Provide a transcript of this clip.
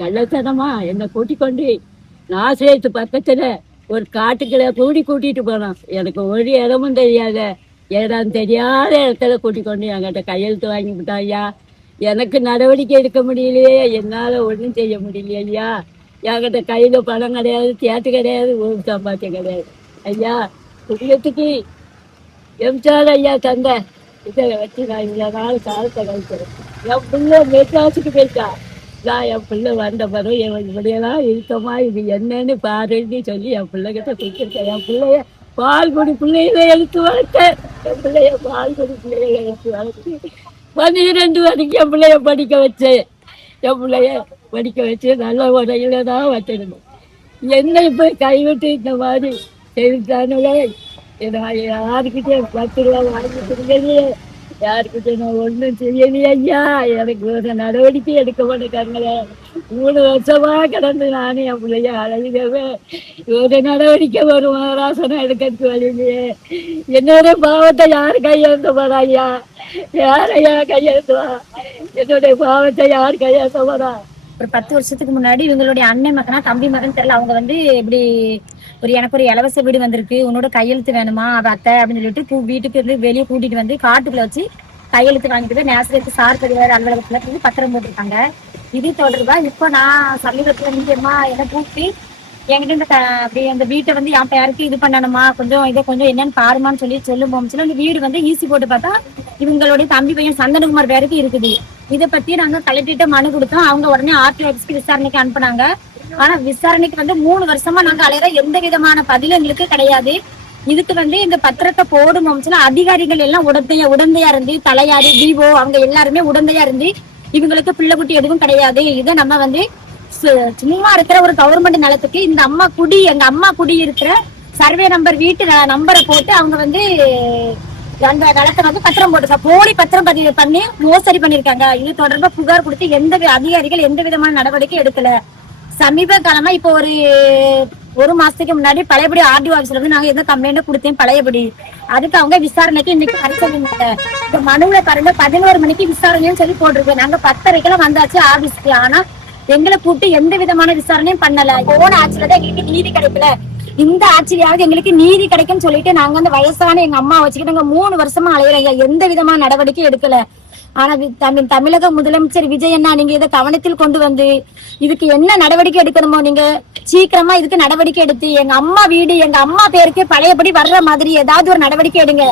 கள்ளத்தனமா என்னை கூட்டிக்கொண்டு நாசரேத்து பக்கத்துல ஒரு காட்டுக்குள்ள கூட்டிட்டு போனான். எனக்கு ஒரு இடமும் தெரியாத இடம் தெரியாத இடத்துல கூட்டிக்கொண்டு என்கிட்ட கையெழுத்து வாங்கி விட்டான். ஐயா, எனக்கு நடவடிக்கை எடுக்க முடியலையே, என்னால ஒன்றும் செய்ய முடியலையே ஐயா. என்கிட்ட கையில பணம் கிடையாது, தேட்டு கிடையாது, ஒரு சம்பாத்தியம் கிடையாது ஐயா. குடியத்துக்கு எம்சால் ஐயா தந்த இதை வச்சு நான் இந்த நாள் காலத்தை கழிக்கிறேன். என் பிள்ளை மெட்ராஸுக்கு போயிட்டா. நான் என் பிள்ளை வந்த பிறகு இப்படியெல்லாம் இருக்கமா, இது என்னன்னு பாருன்னு சொல்லி என் பிள்ளைகிட்ட கொடுத்துருக்கேன். என் பிள்ளைய பால்குடி பிள்ளைகளை எடுத்து வளர்த்தேன். என் பிள்ளைய பால்குடி பிள்ளைகளை எடுத்து வளர்த்து 12 வரைக்கும் என் பிள்ளைய படிக்க வச்சேன். என் பிள்ளைய படிக்க வச்சு நல்ல முறையில தான் வச்சிருந்தேன். என்னை போய் கைவிட்டு இந்த மாதிரி செய்தானுங்களே, நான் யாருக்கிட்டே 10 ரூபா வாங்கி கொடுக்கலையே, யாருக்கிட்டே நான் ஒன்றும் செய்யலையே ஐயா. எனக்கு ஒரு நடவடிக்கை எடுக்க மாட்டேங்காங்களே. 3 வருஷமா கிடந்து நானும் என் பிள்ளைய அழகிடவே ஒரு நடவடிக்கை வரும் ராசனம் எடுக்கிறதுக்கு வழியிலையே. என்னோட பாவத்தை யார் கையெழுத்த போறா ஐயா? யாரையா கையெழுத்துவா? என்னுடைய பாவத்தை யார் கையெழுத்த போறா? ஒரு 10 வருஷத்துக்கு முன்னாடி இவங்களுடைய அண்ணன் மகனா தம்பி மகன் தெரியல, அவங்க வந்து இப்படி எனக்கு ஒரு இலவச வீடு வந்திருக்கு, உன்னோட கையெழுத்து வேணுமா அவ அத்தை அப்படின்னு சொல்லிட்டு வீட்டுக்கு இருந்து வெளியே கூட்டிட்டு வந்து காட்டுக்குள்ள வச்சு கையெழுத்து வாங்கிட்டு போய் நேசரத்து சார் பெரியவர் அலுவலகத்துல இருந்து பத்திரம் போட்டிருக்காங்க. இது தொடர்பா இப்போ நான் சமீபத்துல நீங்கம்மா என்ன கூப்பிட்டு என்கிட்ட அப்படி அந்த வீட்டை வந்து என் பேருக்கு இது பண்ணணுமா, இதை கொஞ்சம் என்னன்னு பாருமான்னு சொல்லும் போச்சு. அந்த வீடு வந்து ஈசி போட்டு பார்த்தா இவங்களுடைய தம்பி பையன் சந்தனகுமார் பேருக்கு இருக்குது. இதை பத்தி நாங்க கலெக்டர்கிட்ட மனு கொடுத்தோம். அவங்க உடனே ஆர்டிஓ ஆபீஸ்க்கு விசாரணைக்கு அனுப்புனாங்க. ஆனா விசாரணைக்கு வந்து 3 வருஷமா நாங்க அலையிற எந்த விதமான பதிலும் எங்களுக்கு கிடையாது. இதுக்கு வந்து இந்த பத்திரத்தை போடும் அதிகாரிகள் எல்லாம் உடந்தையா இருந்து தலையாரு டிஓ அவங்க எல்லாருமே உடந்தையா இருந்து இவங்களுக்கு பிள்ளை குட்டி எதுவும் கிடையாது. இதை நம்ம வந்து சும்மா இருக்கிற ஒரு கவர்மெண்ட் நிலத்துக்கு இந்த எங்க அம்மா குடி இருக்கிற சர்வே நம்பர் வீட்டு நம்பரை போட்டு அவங்க வந்து அந்த நிலத்தை வந்து பத்திரம் போட்டு போலி பத்திரம் பதிவு பண்ணி மோசடி பண்ணிருக்காங்க. இது தொடர்பா புகார் கொடுத்து எந்த அதிகாரிகள் எந்த விதமான நடவடிக்கை எடுக்கல. சமீப காலமா இப்போ ஒரு மாசத்துக்கு முன்னாடி பழையபடி ஆர்டிஓ ஆபீஸ்ல வந்து நாங்க எந்த கம்ப்ளைண்ட் கொடுத்தேன் பழையபடி. அதுக்கு அவங்க விசாரணைக்கு இன்னைக்கு வர சொல்லிருந்தாங்க. இந்த மனுவில பாருங்க 11 மணிக்கு விசாரணைன்னு சொல்லி போட்டிருக்கோம். நாங்க 10:30 வந்தாச்சு ஆபீஸ்க்கு. ஆனா எங்களை கூப்பிட்டு எந்த விதமான விசாரணையும் பண்ணல. போன ஆட்சியில தான் எங்களுக்கு நீதி கிடைக்கல, இந்த ஆட்சியாவது எங்களுக்கு நீதி கிடைக்கும்னு சொல்லிட்டு நாங்க வந்து வயசான எங்க அம்மா வச்சுக்கிட்டு நாங்க 3 வருஷமா அலையிறோம். எந்த விதமான நடவடிக்கை எடுக்கல. ஆனா தமிழக முதலமைச்சர் விஜய் அண்ணா, நீங்க இதை கவனத்தில் கொண்டு வந்து இதுக்கு என்ன நடவடிக்கை எடுக்கணுமோ நீங்க சீக்கிரமா இதுக்கு நடவடிக்கை எடுத்து எங்க அம்மா வீடு எங்க அம்மா பேருக்கு பழையபடி வர்ற மாதிரி ஏதாவது ஒரு நடவடிக்கை எடுங்க.